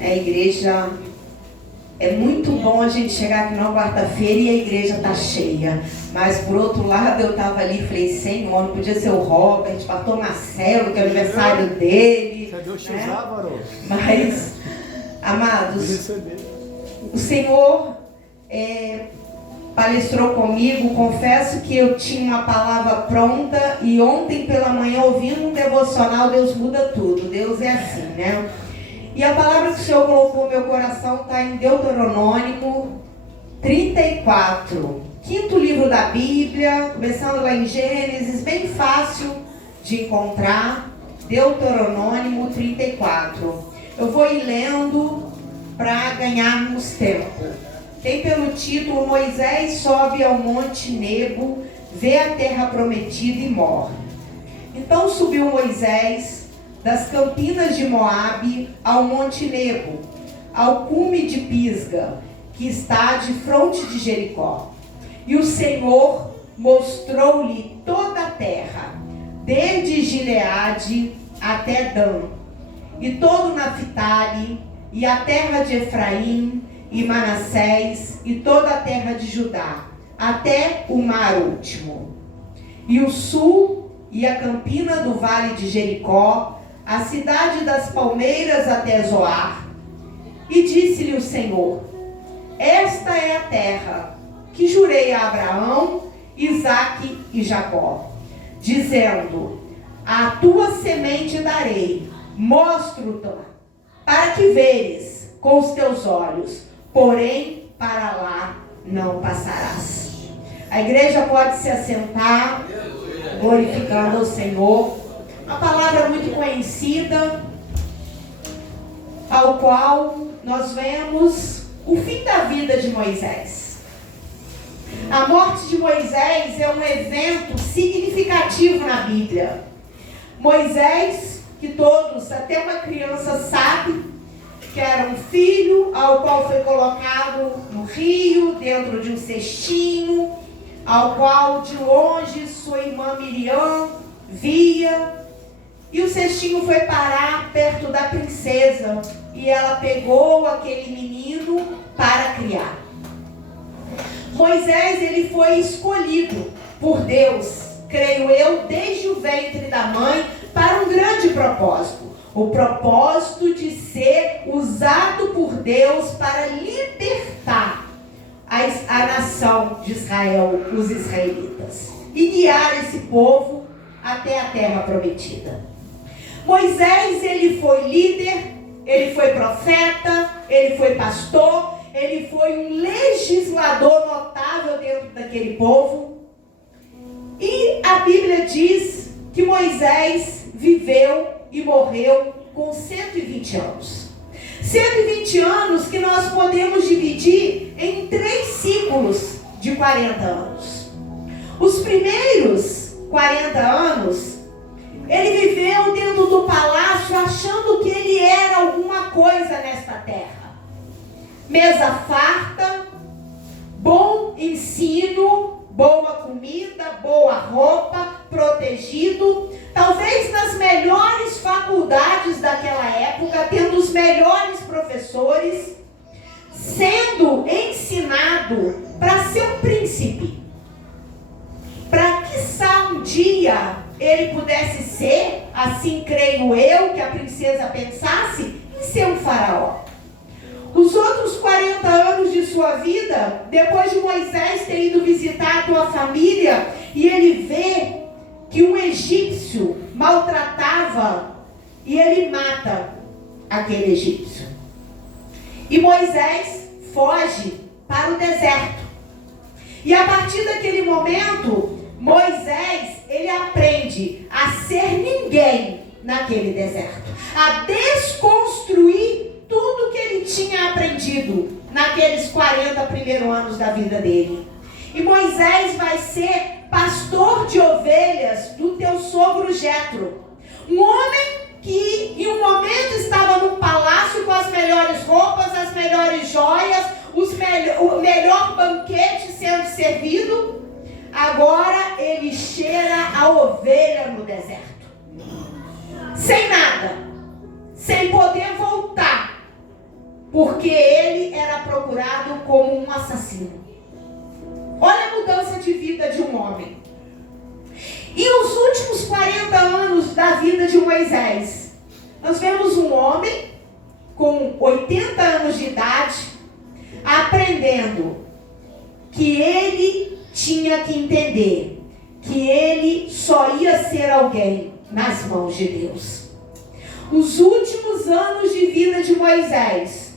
A igreja, é muito bom a gente chegar aqui na quarta-feira e a igreja tá cheia. Mas por outro lado eu estava ali e falei, Senhor, não podia ser o Robert, pastor Marcelo, que é o aniversário dele. Né? Mas, amados, o Senhor palestrou comigo. Confesso que eu tinha uma palavra pronta e ontem pela manhã, ouvindo um devocional, Deus muda tudo. Deus é assim, né? E a palavra que o Senhor colocou no meu coração está em Deuteronômio 34, quinto livro da Bíblia, começando lá em Gênesis, bem fácil de encontrar. Deuteronômio 34. Eu vou ir lendo para ganharmos tempo. Tem pelo título: Moisés sobe ao monte Nebo, vê a terra prometida e morre. Então subiu Moisés das campinas de Moabe ao monte Nebo, ao cume de Pisga, que está de fronte de Jericó. E o Senhor mostrou-lhe toda a terra, desde Gileade até Dan, e todo Naphtali, e a terra de Efraim, e Manassés, e toda a terra de Judá, até o mar último. E o sul, e a campina do vale de Jericó, a cidade das palmeiras até Zoar. E disse-lhe o Senhor: esta é a terra que jurei a Abraão, Isaque e Jacó, dizendo: a tua semente darei, mostro-te, para que veres com os teus olhos, porém para lá não passarás. A igreja pode se assentar, glorificando ao Senhor. Uma palavra muito conhecida, ao qual nós vemos o fim da vida de Moisés. A morte de Moisés é um evento significativo na Bíblia. Moisés, que todos, até uma criança sabe, que era um filho ao qual foi colocado no rio, dentro de um cestinho, ao qual de longe sua irmã Miriam via. E o cestinho foi parar perto da princesa, e ela pegou aquele menino para criar. Moisés, ele foi escolhido por Deus, creio eu, desde o ventre da mãe, para um grande propósito. O propósito de ser usado por Deus para libertar a nação de Israel, os israelitas, e guiar esse povo até a terra prometida. Moisés, ele foi líder, ele foi profeta, ele foi pastor, ele foi um legislador notável dentro daquele povo. E a Bíblia diz que Moisés viveu e morreu com 120 anos. 120 anos que nós podemos dividir em 3 ciclos de 40 anos. Os primeiros 40 anos, ele viveu dentro do palácio achando que ele era alguma coisa nesta terra. Mesa farta, bom ensino, boa comida, boa roupa, protegido, talvez nas melhores faculdades daquela época, tendo os melhores professores, sendo ensinado para ser um príncipe. Para quiçá um dia ele pudesse ser, assim creio eu, que a princesa pensasse, em ser um faraó. Os outros 40 anos de sua vida, depois de Moisés ter ido visitar a tua família, e ele vê que um egípcio maltratava, e ele mata aquele egípcio. E Moisés foge para o deserto. E a partir daquele momento, Moisés, ele aprende a ser ninguém naquele deserto, a desconstruir tudo que ele tinha aprendido naqueles 40 primeiros anos da vida dele. E Moisés vai ser pastor de ovelhas do teu sogro Jetro, um homem que em um momento estava no palácio com as melhores roupas, as melhores joias, o melhor banquete sendo servido. Agora ele cheira a ovelha no deserto, sem nada, sem poder voltar, porque ele era procurado como um assassino. Olha a mudança de vida de um homem. E os últimos 40 anos da vida de Moisés, nós vemos um homem com 80 anos de idade, aprendendo que ele tinha que entender que ele só ia ser alguém nas mãos de Deus. Os últimos anos de vida de Moisés,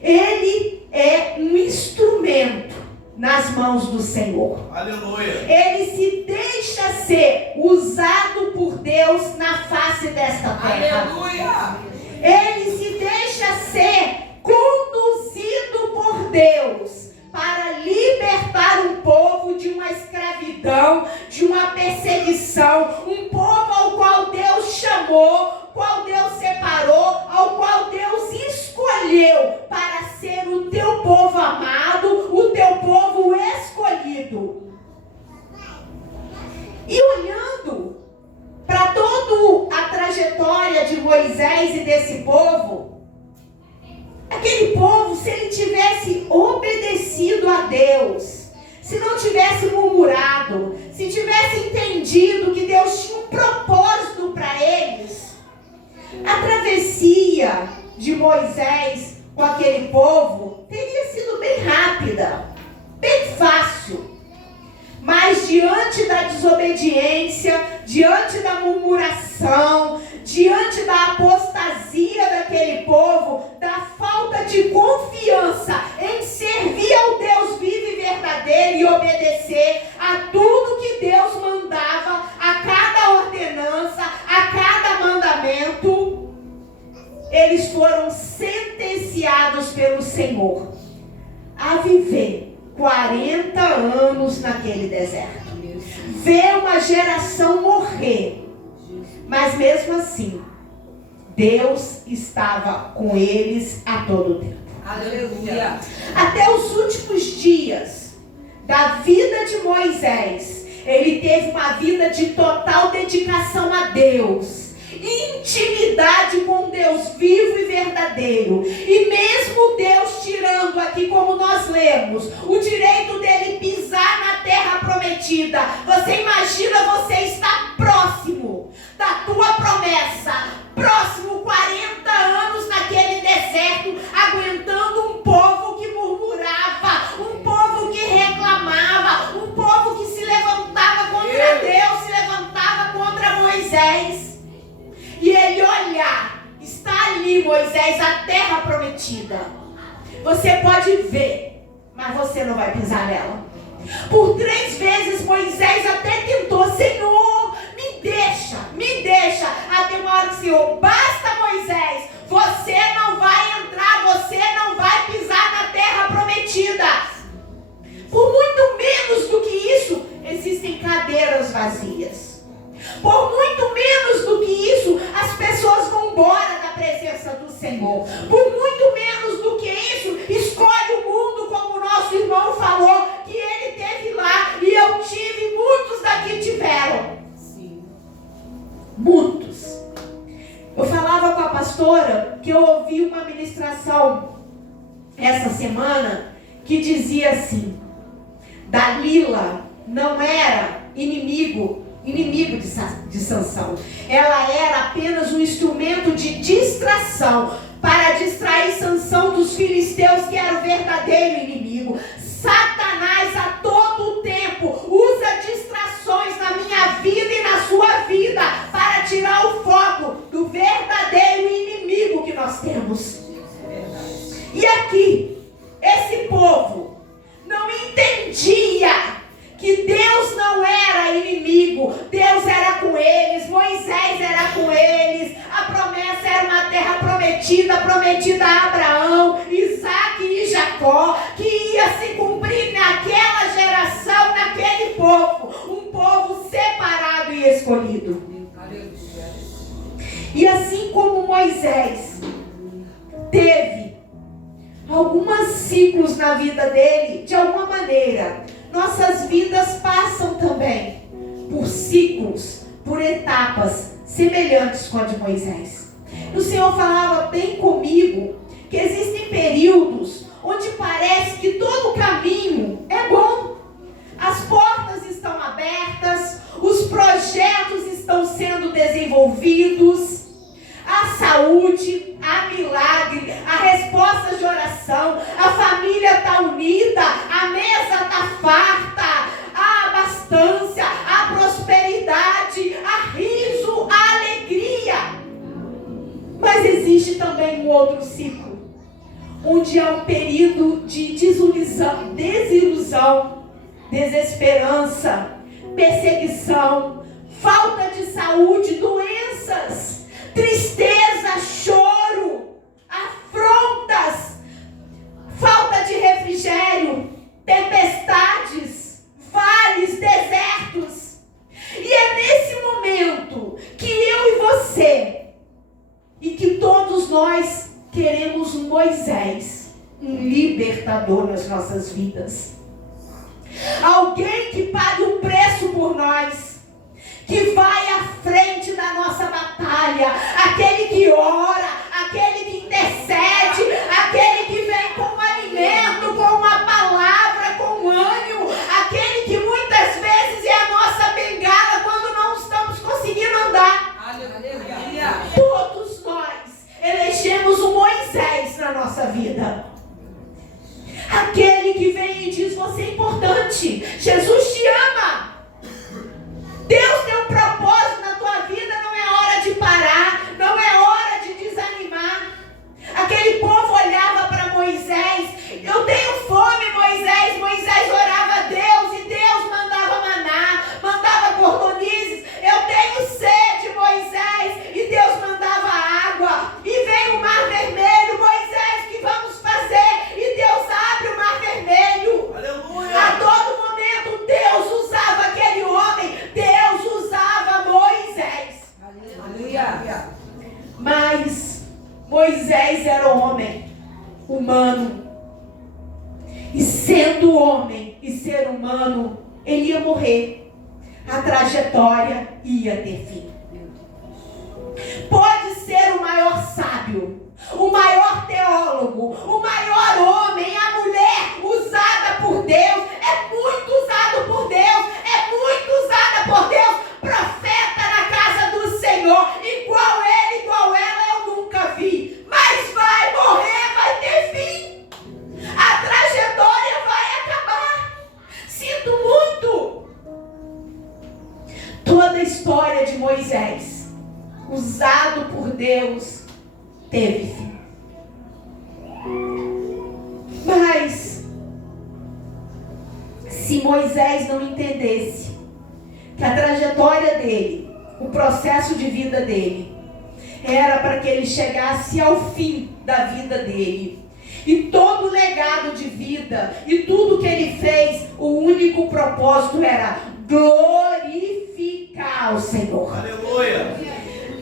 ele é um instrumento nas mãos do Senhor. Aleluia. Ele se deixa ser usado por Deus na face desta terra. Aleluia. Ele se deixa ser conduzido por Deus para libertar um povo de uma escravidão, de uma perseguição, um povo ao qual Deus chamou, qual Deus separou, ao qual Deus escolheu para ser o teu povo amado, o teu povo escolhido. E olhando para toda a trajetória de Moisés e desse povo, aquele povo, se ele tivesse obedecido a Deus, se não tivesse murmurado, se tivesse entendido que Deus tinha um propósito para eles, a travessia de Moisés com aquele povo teria sido bem rápida, bem fácil. Mas diante da desobediência, diante da murmuração, diante da apostasia daquele povo, da falta de confiança em servir ao Deus vivo e verdadeiro e obedecer a tudo que Deus mandava, a cada ordenança, a cada mandamento, eles foram sentenciados pelo Senhor a viver 40 anos naquele deserto. Ver uma geração morrer. Mas mesmo assim, Deus estava com eles a todo tempo. Aleluia. Até os últimos dias da vida de Moisés, ele teve uma vida de total dedicação a Deus, intimidade com Deus vivo e verdadeiro. E mesmo Deus tirando aqui, como nós lemos, o direito dele pisar na terra prometida, você imagina você estar próximo da tua promessa, próximo 40 anos naquele deserto, aguentando um povo que murmurava, um povo que reclamava, um povo que se levantava contra Deus, se levantava contra Moisés. E ele olhar, está ali, Moisés, a terra prometida. Você pode ver, mas você não vai pisar nela. Por 3 vezes Moisés até tentou: Senhor, me deixa. Até uma hora que o Senhor: basta, Moisés, você não vai entrar, você não vai pisar na terra prometida. Por muito menos do que isso, existem cadeiras vazias. Por muito menos do que isso, as pessoas vão embora da presença do Senhor. Por muito menos do que isso, escolhe o mundo, como o nosso irmão falou, que ele teve lá, e eu tive, muitos daqui tiveram. Sim. Muitos. Eu falava com a pastora que eu ouvi uma ministração essa semana que dizia assim: Dalila não era inimigo de Sansão. Ela era apenas um instrumento de distração para distrair Sansão dos filisteus, que era o verdadeiro inimigo. Satanás a todo tempo usa distrações na minha vida e na sua vida para tirar o foco do verdadeiro inimigo que nós temos. E aqui, esse povo não entendia que Deus não era inimigo, Deus era com eles, Moisés era com eles, a promessa era uma terra prometida a Abraão, Isaac e Jacó, que ia se cumprir naquela geração, naquele povo, um povo separado e escolhido. E assim como Moisés teve alguns ciclos na vida dele, de alguma maneira, nossas vidas passam também por ciclos, por etapas semelhantes com a de Moisés. O Senhor falava bem comigo que existem períodos onde parece que todo o caminho é bom. As portas estão abertas, os projetos estão sendo desenvolvidos, a saúde, a milagre, a resposta de oração, a família está unida, a mesa está farta, a abastança, a prosperidade, a riso, a alegria. Mas existe também um outro ciclo, onde há um período de desilusão, desesperança, perseguição, falta de saúde, doenças, tristeza, choro, afrontas, falta de refrigério, tempestades, vales, desertos. E é nesse momento que eu e você, e que todos nós queremos um Moisés, um libertador nas nossas vidas. Alguém que pague o preço por nós, que vai à frente da nossa batalha, aquele que ora, aquele que intercede, aquele que vem com um alimento, com uma palavra, com ânimo, aquele que muitas vezes é a nossa bengala quando não estamos conseguindo andar. Aleluia. Todos nós elegemos um Moisés na nossa vida. Aquele que vem e diz: você é importante, Jesus te ama, Deus tem um propósito na tua vida, não é hora de parar, não é hora de desanimar. Aquele povo olhava para Moisés: eu tenho fome, Moisés. Moisés orava a Deus e Deus mandava maná, mandava cordonizes. Eu tenho sede, Moisés, e Deus mandava água. E veio o mar vermelho. Moisés, o que vamos fazer? E Deus abre o mar vermelho. Aleluia. A todo momento Deus usava aquele homem, Deus usava Moisés. Aleluia. Mas Moisés era homem, humano. E sendo homem e ser humano, ele ia morrer. A trajetória ia ter fim. Pode ser o maior sábio, o maior teólogo, o maior homem, a mulher usada por Deus, é muito usado por Deus, é muito usada por Deus, profeta na casa do Senhor, igual ele, igual ela, eu nunca vi, mas vai morrer, vai ter fim, a trajetória vai acabar. Sinto muito. Toda a história de Moisés, usado por Deus, teve fim. Mas se Moisés não entendesse que a trajetória dele, o processo de vida dele, era para que ele chegasse ao fim da vida dele, e todo o legado de vida e tudo que ele fez, o único propósito era glorificar o Senhor. Aleluia.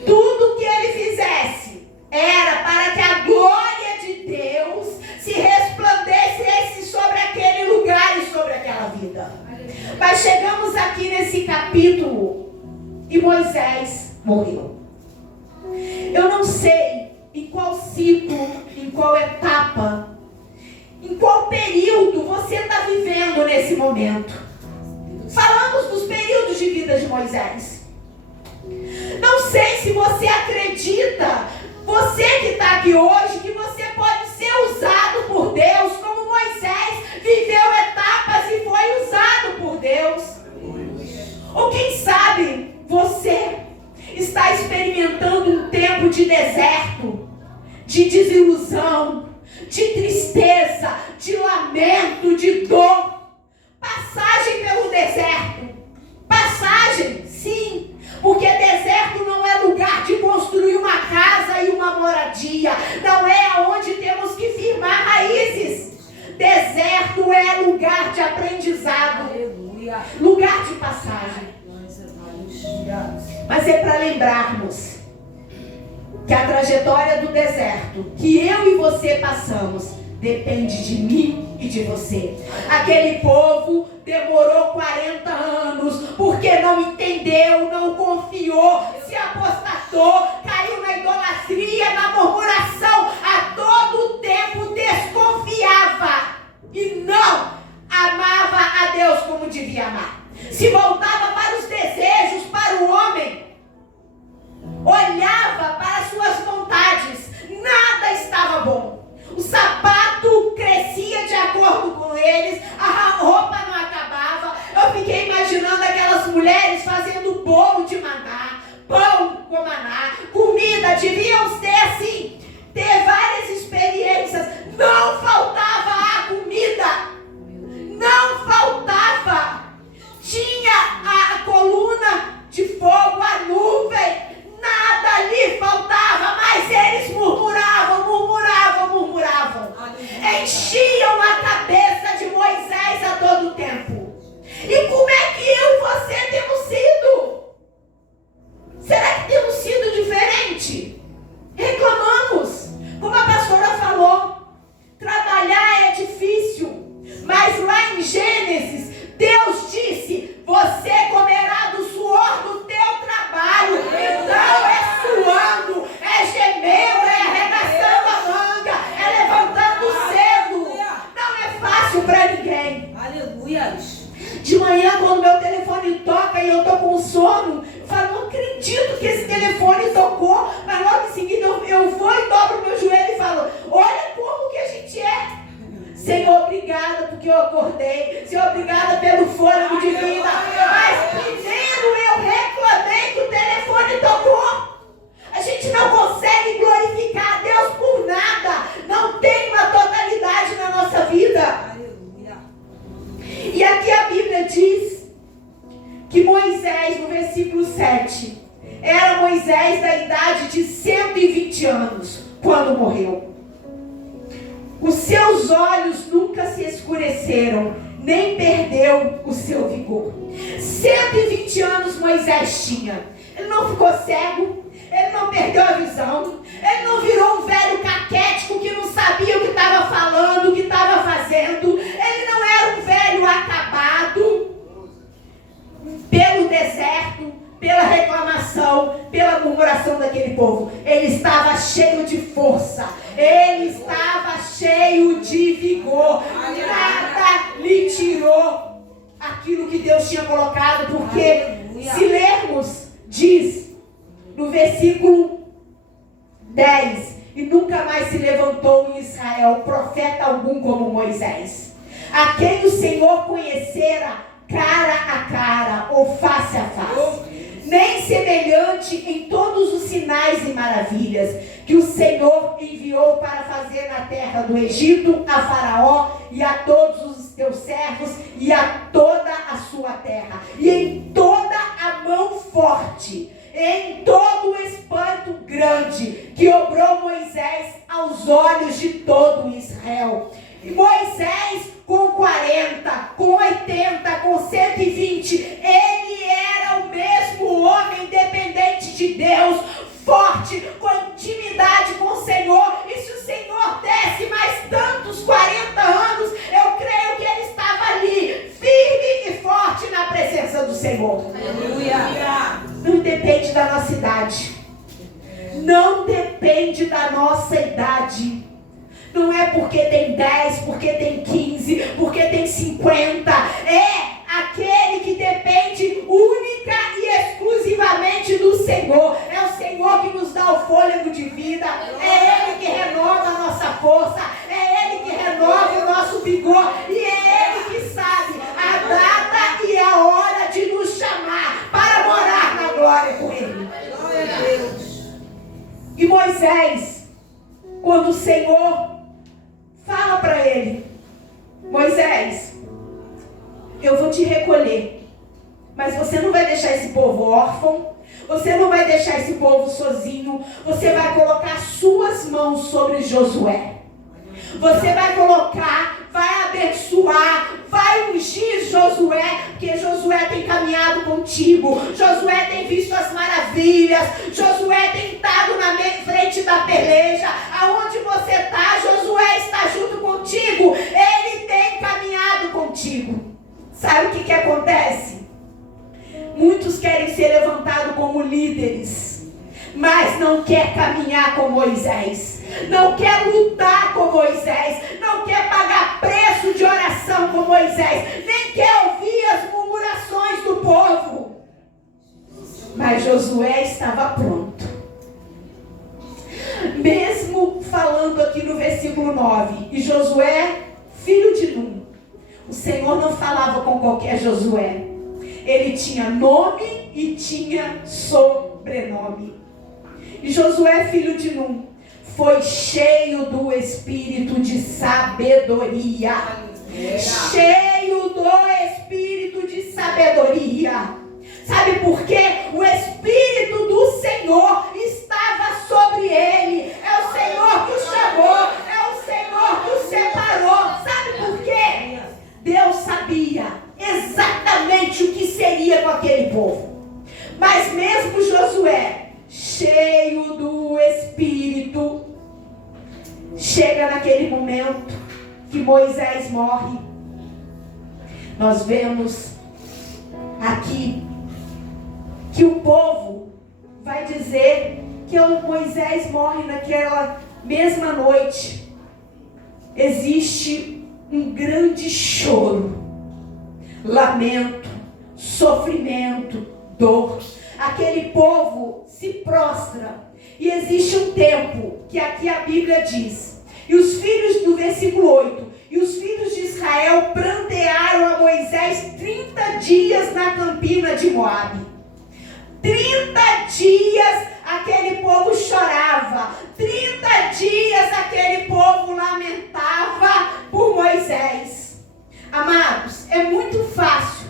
Tudo que ele fizesse era para que a glória de Deus se resplandecesse sobre aquele lugar e sobre aquela vida. Mas chegamos aqui nesse capítulo e Moisés morreu. Eu não sei em qual ciclo, em qual etapa, em qual período você está vivendo nesse momento. Falamos dos períodos de vida de Moisés. Não sei se você acredita, você que está aqui hoje, que você pode ser usado por Deus, como Moisés viveu etapas e foi usado por Deus. Ou quem sabe você está experimentando um tempo de deserto, de desilusão, de tristeza, de lamento, de dor. Passagem pelo deserto. Passagem, sim. Porque deserto não é lugar de construir uma casa e uma moradia. Não é onde temos que firmar raízes. Deserto é lugar de aprendizado. Aleluia. Lugar de passagem. Mas é para lembrarmos que a trajetória do deserto que eu e você passamos depende de mim e de você. Aquele povo demorou 40 anos porque não entendeu, não confiou, se apostatou, caiu na idolatria, na murmuração, a todo tempo desconfiava e não amava a Deus como devia amar. Se voltava para os desejos, para o homem, olhava para suas vontades, nada estava bom. O sapato crescia de acordo com eles, a roupa não acabava. Eu fiquei imaginando aquelas mulheres fazendo bolo de maná, pão com maná, comida, deviam ser assim, ter várias experiências. Não faltava a comida, não faltava. Tinha a coluna de fogo, a nuvem, nada lhe faltava, mas eles murmuravam. Enchiam a cabeça de Moisés a todo tempo. E como é que eu e você temos sido? Será que temos sido diferente? Reclamamos. Como a pastora falou, trabalhar é difícil. Mas lá em Gênesis, Deus disse: você comerá do suor do teu trabalho. Então é suando, é gemendo, é arregaçando a manga, é levantando cedo. Não é fácil para ninguém. Aleluia. De manhã, quando meu telefone toca e eu estou com sono, eu falo, não acredito que esse telefone tocou. Mas logo em seguida eu vou e dobro meu joelho e falo, olha como que a gente é. Senhor, obrigada porque eu acordei. Senhor, obrigada pelo fôlego de vida. Mas primeiro eu reclamei que o telefone tocou. A gente não consegue glorificar a Deus por nada. Não tem uma totalidade na nossa vida. E aqui a Bíblia diz que Moisés, no versículo 7, era Moisés da idade de 120 anos quando morreu. Os seus olhos nunca se escureceram, nem perdeu o seu vigor. 120 anos Moisés tinha. Ele não ficou cego, ele não perdeu a visão, ele não virou um velho caquético que não sabia o que estava falando, o que estava fazendo. Ele não era um velho acabado pelo deserto, pela reclamação, pela murmuração daquele povo. Ele estava cheio de força, ele estava cheio de vigor. Nada lhe tirou aquilo que Deus tinha colocado, porque se lermos, diz no versículo 10, e nunca mais se levantou em Israel profeta algum como Moisés, a quem o Senhor conhecera cara a cara ou face a face, nem semelhante em todos os sinais e maravilhas que o Senhor enviou para fazer na terra do Egito a Faraó e a todos os teus servos e a toda a sua terra, e em toda a mão forte, em todo o espanto grande que obrou Moisés aos olhos de todo Israel. E Moisés, com 40, com 80, com 120, ele era o mesmo homem dependente de Deus, forte, com intimidade com o Senhor. E se o Senhor desse mais tantos 40 anos, eu creio que ele estava ali, firme e forte na presença do Senhor. Aleluia. Não depende da nossa idade. Não depende da nossa idade. Não é porque tem 10, porque tem 15, porque tem 50. É aquele que depende única e exclusivamente do Senhor. É o Senhor que nos dá o fôlego de vida. É Ele que renova a nossa força. É Ele que renova o nosso vigor. E é Ele que sabe a data e a hora de nos chamar para morar na glória com Ele. Glória a Deus. E Moisés, quando o Senhor fala para ele, Moisés, eu vou te recolher, mas você não vai deixar esse povo órfão, você não vai deixar esse povo sozinho, você vai colocar suas mãos sobre Josué, você vai colocar, vai abençoar, vai ungir Josué, porque Josué tem caminhado contigo, Josué tem visto as maravilhas, Josué tem estado na frente da peleja, aonde você está, Josué está junto contigo. quer caminhar com Moisés, não quer lutar com Moisés, não quer pagar preço de oração com Moisés, nem quer ouvir as murmurações do povo. Mas Josué estava pronto. Mesmo falando aqui no versículo 9, e Josué, filho de Num, o Senhor não falava com qualquer Josué. Ele tinha nome e tinha sobrenome. E Josué, filho de Num, foi cheio do espírito de sabedoria. Cheio do espírito de sabedoria. Sabe por quê? O espírito do Senhor estava sobre ele. É o Senhor que o chamou. É o Senhor que o separou. Sabe por quê? Deus sabia exatamente o que seria com aquele povo. Mas mesmo Josué, cheio do Espírito, chega naquele momento que Moisés morre. Nós vemos aqui que o povo vai dizer que Moisés morre naquela mesma noite. Existe um grande choro, lamento, sofrimento, dor. Aquele povo se prostra. E existe um tempo que aqui a Bíblia diz. E os filhos, do versículo 8, e os filhos de Israel prantearam a Moisés 30 dias na campina de Moabe. 30 dias aquele povo chorava. 30 dias aquele povo lamentava por Moisés. Amados, é muito fácil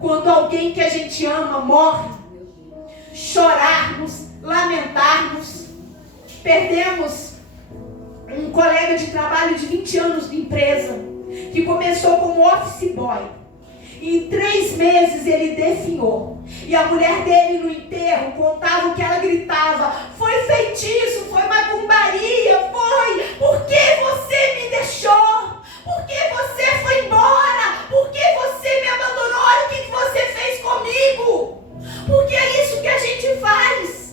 quando alguém que a gente ama morre, chorarmos, lamentarmos. Perdemos um colega de trabalho de 20 anos de empresa, que começou como office boy. Em 3 meses ele definhou. E a mulher dele no enterro contava o que ela gritava: foi feitiço, foi macumbaria, foi. Por que você me deixou? Por que você foi embora? Por que você me abandonou? Olha o que você fez comigo. Porque é isso que a gente faz.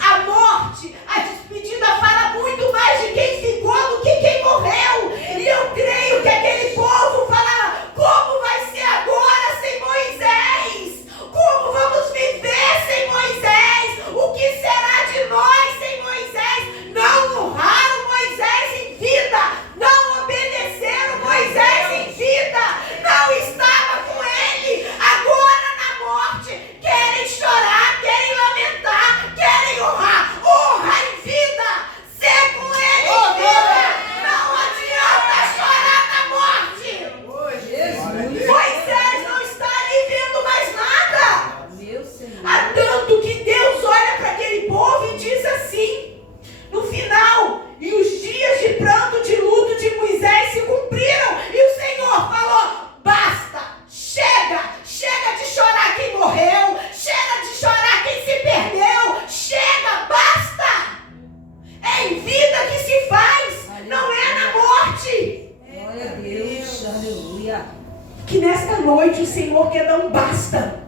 A morte, a despedida fala muito mais de quem ficou do que quem morreu. E eu creio que aquele povo falava: como vai ser agora sem Moisés? Como vamos viver sem Moisés? O que será de nós sem Moisés? Não honraram Moisés em vida, não obedeceram Moisés em vida, não estava com ele. Agora na morte querem chorar, querem lamentar, querem honrar. Honra em vida, ser com ele em vida. Não adianta chorar na morte. Moisés não está ali vendo mais nada. Há tanto que Deus olha para aquele povo e diz assim, no final: e os dias de pranto, de luto de Moisés se cumpriram. E o Senhor falou: basta, chega de chorar quem morreu, chega de chorar quem se perdeu, chega, basta. É em vida que se faz, não é na morte. Glória a Deus, aleluia. Que nesta noite o Senhor quer dar um basta.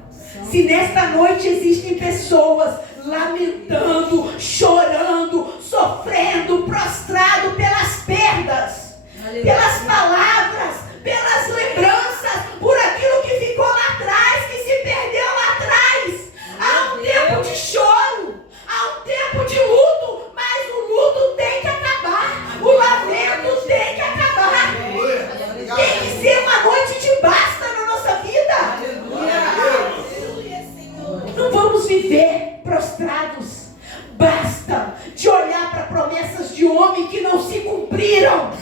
Se nesta noite existem pessoas lamentando, chorando, sofrendo, prostrado pelas perdas, pelas palavras, pelas lembranças, por aquilo que ficou lá atrás, que se perdeu lá atrás. Há um tempo de choro, há um tempo de luto, mas o luto tem que acabar, o lamento tem que acabar. Tem que ser uma noite de basta na nossa vida. Não vamos viver prostrados. Basta de olhar para promessas de homem que não se cumpriram.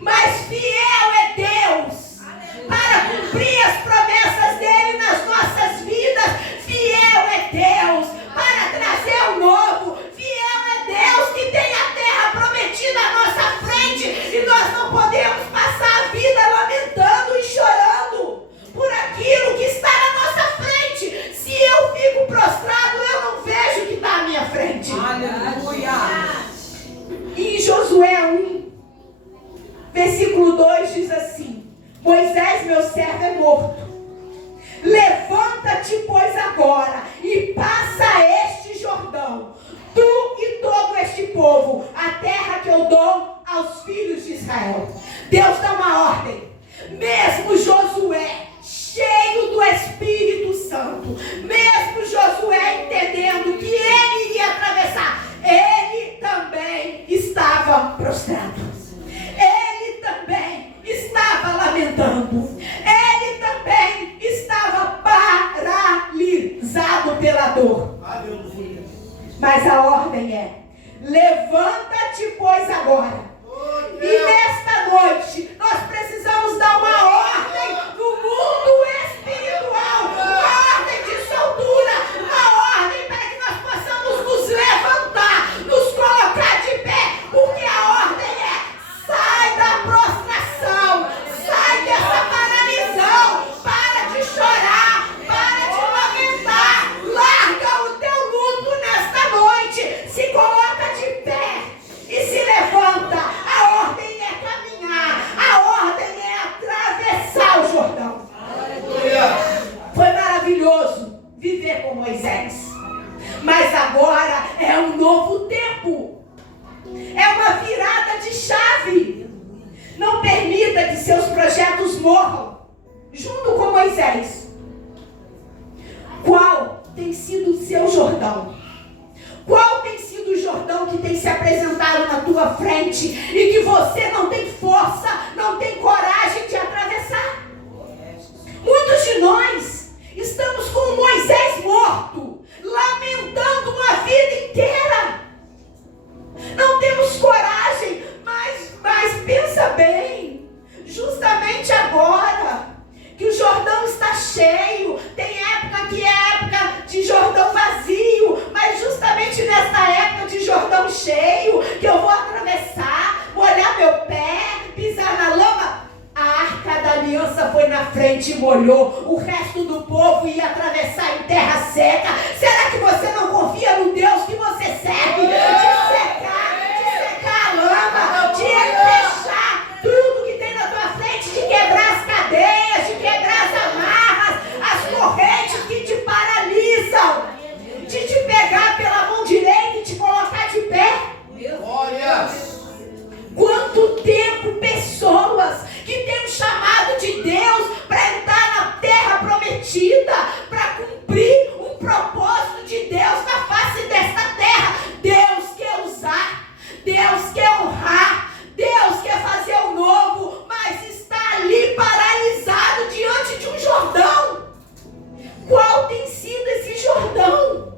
Mas fiel é Deus para cumprir as promessas dele nas nossas vidas. Fiel é Deus para trazer o novo. Fiel é Deus que tem a terra prometida à nossa frente. E nós não podemos passar a vida lamentando e chorando por aquilo que está na nossa frente. Se eu fico prostrado, eu não vejo o que está à minha frente. Aleluia. E em Josué 1, versículo 2 diz assim: Moisés, meu servo, é morto. Levanta-te, pois, agora, e passa este Jordão, tu e este povo a terra que eu dou aos filhos de Israel. Deus dá uma ordem. Mesmo Josué, cheio do Espírito Santo, mesmo Josué entendendo que ele iria atravessar, ele também estava prostrado. Ele também estava lamentando. Ele também estava paralisado pela dor. Mas a ordem é: levanta-te, pois, agora. E nesta noite, nós precisamos dar uma ordem no mundo espiritual, uma ordem de soltura, uma ordem para que nós possamos nos levantar, nos colocar de pé, porque a ordem é: sai da prostração, sai dessa paralisão, para de chorar, para de lamentar, larga o teu luto nesta noite, se coloca de pé e se levanta. A ordem é caminhar, a ordem é atravessar o Jordão. Foi maravilhoso viver com Moisés, mas agora é um novo tempo, é uma virada de chave. Não permita que seus projetos morram junto com Moisés. Qual tem sido o seu Jordão? Qual tem sido o Jordão que tem se apresentado na tua frente e que você não tem força, não tem coragem de atravessar? Muitos de nós estamos com Moisés morto, lamentando uma vida inteira. Não temos coragem, mas pensa bem, justamente agora que o Jordão está cheio, tem época que é época de Jordão vazio, mas justamente nessa época de Jordão cheio, que eu vou atravessar, molhar meu pé, pisar na lama. A arca da aliança foi na frente e molhou, o resto do povo ia atravessar em terra seca. Será que você não confia no Deus que você serve? De secar a lama, de fechar tudo que tem na tua frente, de quebrar as cadeias, de quebrar as amarras, as correntes que te paralisam, de te pegar pela mão direita e te colocar de pé. Quanto tempo pessoas que têm um chamado de Deus para entrar na terra prometida, para cumprir um propósito de Deus na face desta terra. Deus quer usar, Deus quer honrar, Deus quer fazer o novo, mas está ali paralisado diante de um Jordão. Qual tem sido esse Jordão?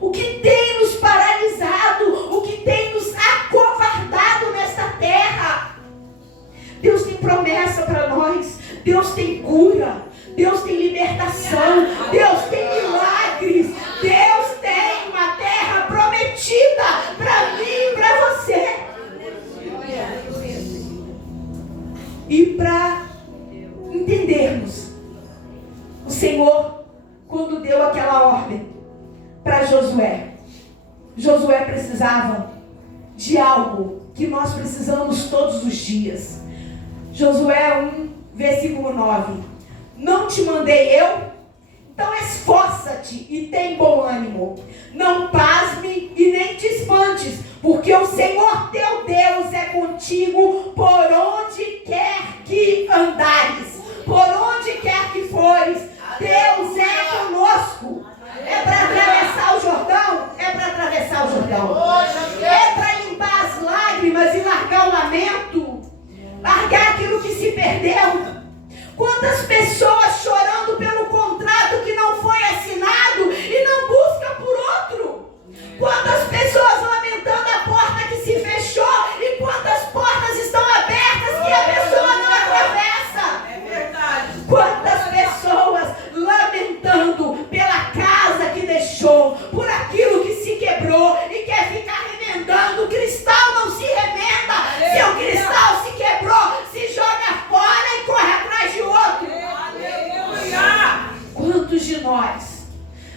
O que tem nos paralisado, o que tem nos acovardado nesta terra? Deus tem promessa para nós, Deus tem cura, Deus tem libertação, Deus tem milagres, Deus tem uma terra prometida para mim e para você. E para entendermos, o Senhor, quando deu aquela ordem para Josué, Josué precisava de algo que nós precisamos todos os dias. Josué 1, versículo 9. Não te mandei eu? Então esforça-te e tem bom ânimo. Não pasme e nem te espantes, porque o Senhor teu Deus é contigo por onde quer que andares, por onde quer que fores. Deus é conosco. É para atravessar o Jordão? É para atravessar o Jordão. É para limpar as lágrimas e largar o lamento, largar aquilo que se perdeu. Quantas pessoas chorando pelo contrato que não foi assinado e não busca por outro? Quantas pessoas lamentando a porta que se fechou e quantas portas estão abertas que a pessoa não atravessa? É verdade. Quantas pessoas lamentando pela casa que deixou, por aquilo que se quebrou e quer ficar remendando. O cristal não se remenda. Se o cristal se quebrou, se joga fora e corre atrás de outro. Aleluia. Quantos de nós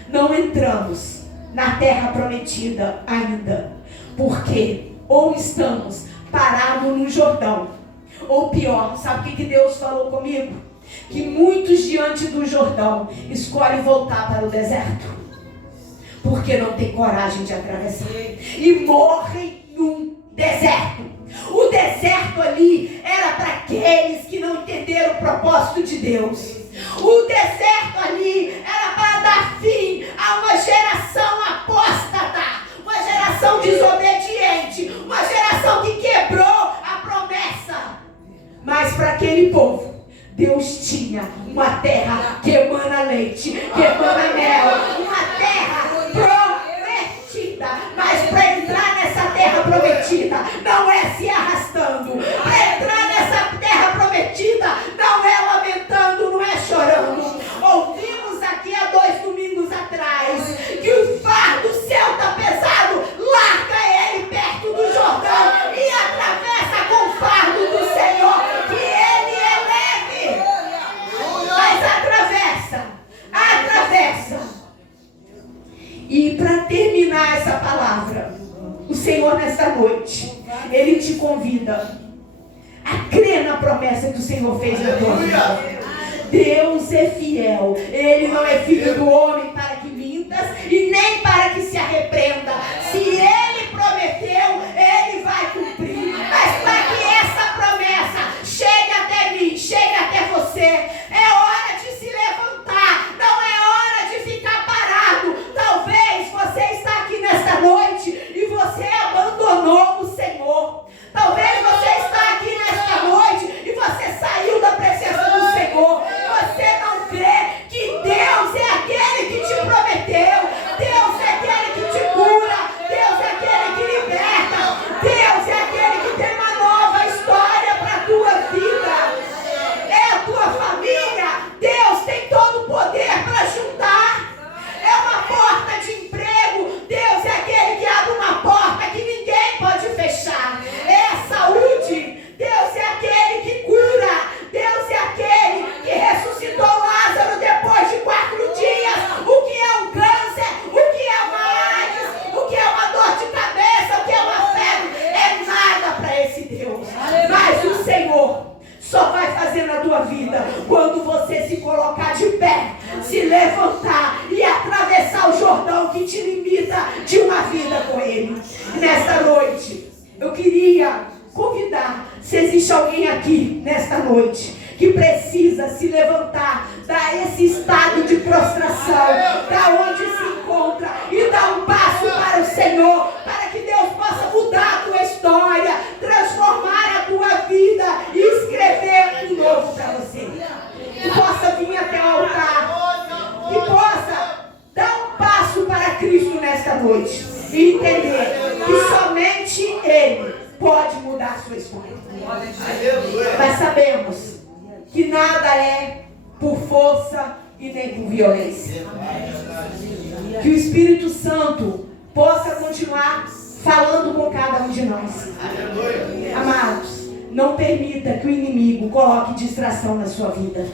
não entramos na terra prometida ainda? Porque ou estamos parados no Jordão, ou pior, sabe o que Deus falou comigo? Que muitos diante do Jordão escolhem voltar para o deserto. porque não tem coragem de atravessar. E morrem num deserto. O deserto ali era para aqueles que não entenderam o propósito de Deus. O deserto ali era para dar fim a uma geração apóstata, uma geração desobediente, uma geração que quebrou a promessa. Mas para aquele povo, Deus tinha uma terra que emana leite, que emana mel, uma terra prometida. Mas para entrar nessa terra prometida, não é se arrastando. Para entrar nessa terra prometida, não é lamentando, não é chorando. Ouvimos aqui há 2 domingos atrás que o fardo céu está pesado, larga ele perto do Jordão e atravessa com o fardo do Senhor, que ele é leve. Mas atravessa. E para terminar essa palavra, o Senhor nessa noite, Ele te convida a crer na promessa que o Senhor fez na tua vida. Deus é fiel. Ele não é filho do homem para que mintas e nem para que se arrependa. Se Ele prometeu, Ele vai cumprir. Mas para que essa promessa chegue até mim, chegue até você, é hora de se levantar. Não é hora de ficar parado. Talvez você está aqui nesta noite e você abandonou o Senhor. Talvez você está aqui nesta noite e você saiu da presença do Senhor. Você não crê que Deus é aquele que te prometeu. Deus é aquele que te cura. Deus é aquele que liberta. Deus é aquele que tem uma nova história para a tua vida. É a tua família. Deus tem todo o poder para juntar. É uma porta de emprego. Deus é aquele que abre uma porta que ninguém pode fechar. É a saúde. Deus é aquele que cura. Deus é aquele que ressuscitou Lázaro depois de 4 dias. O que é um câncer? O que é uma AIDS? O que é uma dor de cabeça? O que é uma febre? É nada para esse Deus. Mas o Senhor só vai fazer na tua vida quando você se colocar de pé, se levantar e atravessar o Jordão que te limita de uma vida com Ele. Nesta noite, eu queria convidar, se existe alguém aqui nesta noite que precisa se levantar desse estado de prostração, da onde se encontra, e dar um passo para o Senhor, para que Deus possa mudar a tua história, transformar a tua vida e escrever um novo para você. Que possa vir até o altar, que possa dar um passo para Cristo nesta noite e entender que somente Ele pode mudar a sua história. Mas sabemos que nada é por força e nem por violência. Que o Espírito Santo possa continuar falando com cada um de nós. Amados, não permita que o inimigo coloque distração na sua vida.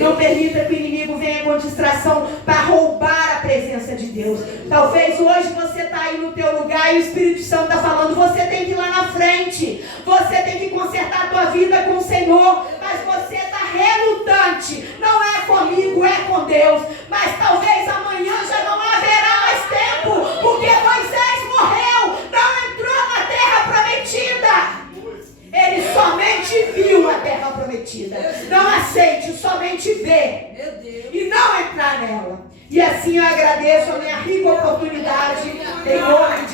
Não permita que o inimigo venha com distração para roubar a presença de Deus. Talvez hoje você está aí no teu lugar e o Espírito Santo está falando, você tem que ir lá na frente. Você tem que consertar a tua vida com o Senhor. Mas você está relutante. Não é comigo, é com Deus. Mas talvez amanhã já não haverá mais tempo. Porque Moisés morreu. Não entrou na terra prometida. Ele somente viu a terra prometida. Não aceite, somente ver. E não entrar nela. E assim eu agradeço a minha rica oportunidade em nome de